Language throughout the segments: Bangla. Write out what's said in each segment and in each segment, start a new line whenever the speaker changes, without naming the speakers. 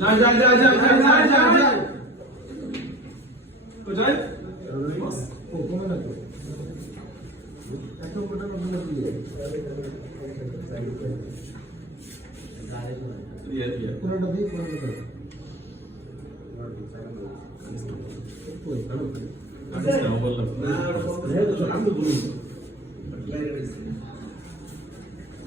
যায় যায় যায় যায় যায় যায় যায় যায় কোথায়
ও কমে না তো এক নম্বরটা কমে দিয়ে
ইয়ে ইয়ে
কোনটা দিয়ে কোনটা দিয়ে
আচ্ছা বললাম
আমি তো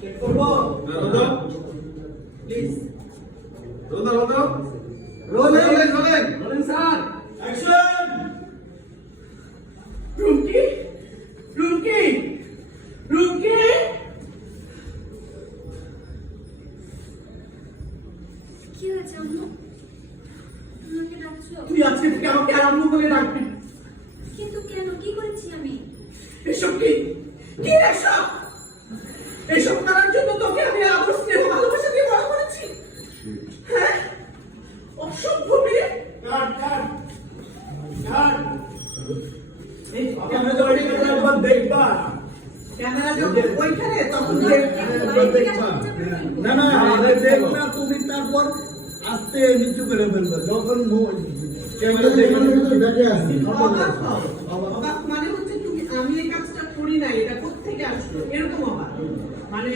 চেক করব
দাও
প্লিজ
দাও দাও দাও
rolling
rolling rolling
sir action Rumki Rumki Rumki
কি হয়েছে আম্মু? আমাকে ডাকছো
তুই আজকে থেকে আমাকে আরম্ভ করে ডাকবি।
কিন্তু কেন? কি করেছি আমি?
এসব কি? কি এসব? এসব করার জন্য তোকে আমি আদর স্নেহ ভালোবাসা দিয়ে বড় করেছি? হ্যাঁ? অসভ্য মেয়ে। দেখবা। দেখবা।
না না আরে দেখ না তুমি তারপর আস্তে নিচু করে ফেলবে যখন ক্যামেরা দেখবেন তো দেখে আসি
অবাক হও। অবাক মানে হচ্ছে তুমি আমি এই কাজটা করি না এটা কোথেকে আসলো এরকম অবাক মানে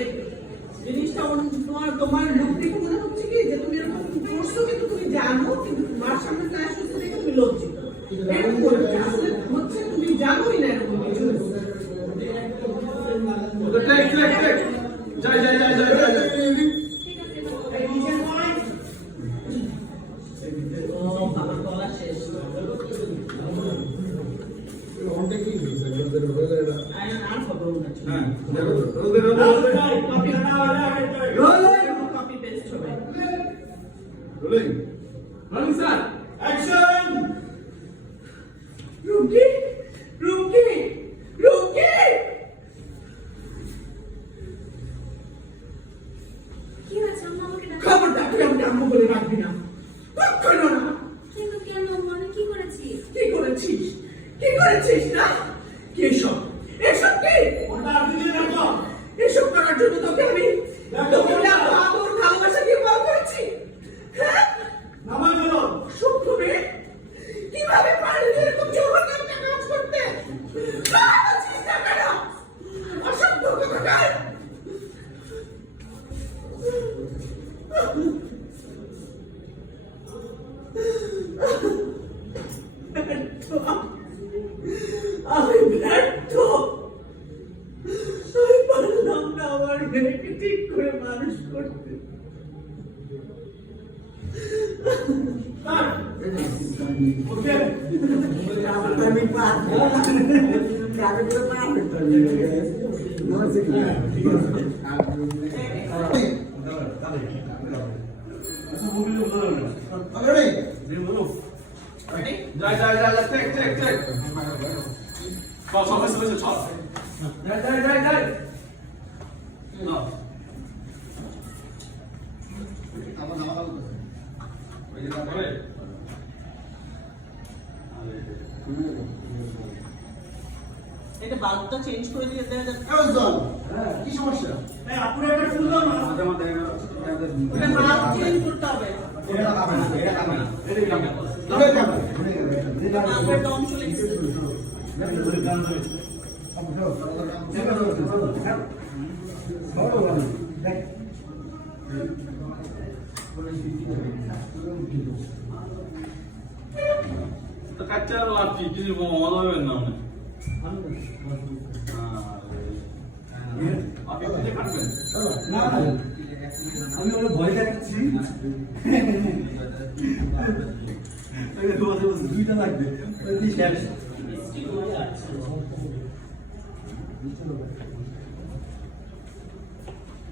জিনিসটা তোমার তোমার লোক দেখে মনে হচ্ছে কি যে তুমি এরকম করছ কিন্তু তুমি জানো কিন্তু তোমার সামনে ফ্ল্যাশ হচ্ছে দেখে তুমি লজ্জিত এরকম হচ্ছে। আসলে হচ্ছে তুমি জানোই না এরকম কিছু
ওটা টেক টেক টেক যায় যায় যায় যায় যায় যায়
ঠিক আছে
এই নিচে নয়। ও বাবা গলা শেষ
অনটা কি আমাদের হয়ে এটা
আর আর খবর না
হ্যাঁ রোলেন রোলেন রোলেন
কপি পেস্ট হবে
রোলেন
রনিং স্যার অ্যাকশন রুকি রুকি রুকি
কি হয়েছে? আম্মু আমাকে ডাকছো।
খবরদার তুই আমাকে আম্মু বলে রাখবি না। কখনো না
কিন্তু কেন আম্মু কি
কি করেছিস? কি করেছিস? না কি এসব এসব কি এসব করার জন্য তোকে আমি আদর ভালোবাসা দিয়ে বড় করেছি। হ্যাঁ? নামাজ গেল সভ্য মেয়ে কীভাবে পারলি এরকম জঘন্য একটা কাজ করতে? কেন অসভ্য কোথাকার আমি
Dai, dai, dai, dai, take, take, take. Vào, vào, vào, vào, vào, vào. Dai, dai, dai, dai. Nào.
এটা বাল্বটা চেঞ্জ করে দিয়ে দেওয়া যাচ্ছে জল হ্যাঁ
কি সমস্যা এই
আপুরে একটা শুনলাম মাঝে মাঝে এটা বাল্ব চেঞ্জ করতে হবে
এটা কাবে না
এটা কাবে না এটা কাবে না তবে কাবে এটা কাবে না দম চলে গেছে এটা কাবে না কাচ্চার লাঠি কিছু মনে হবেন না আমি ওরা ভয় দেখাচ্ছি। দুইটা লাগবে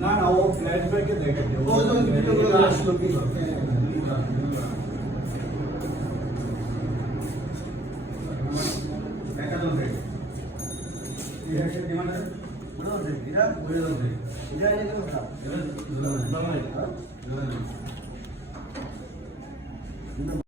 না না ও ফ্ল্যাশব্যাকে দেখে
ও যখন ভিডিওগুলো
আসলো কি?
এটা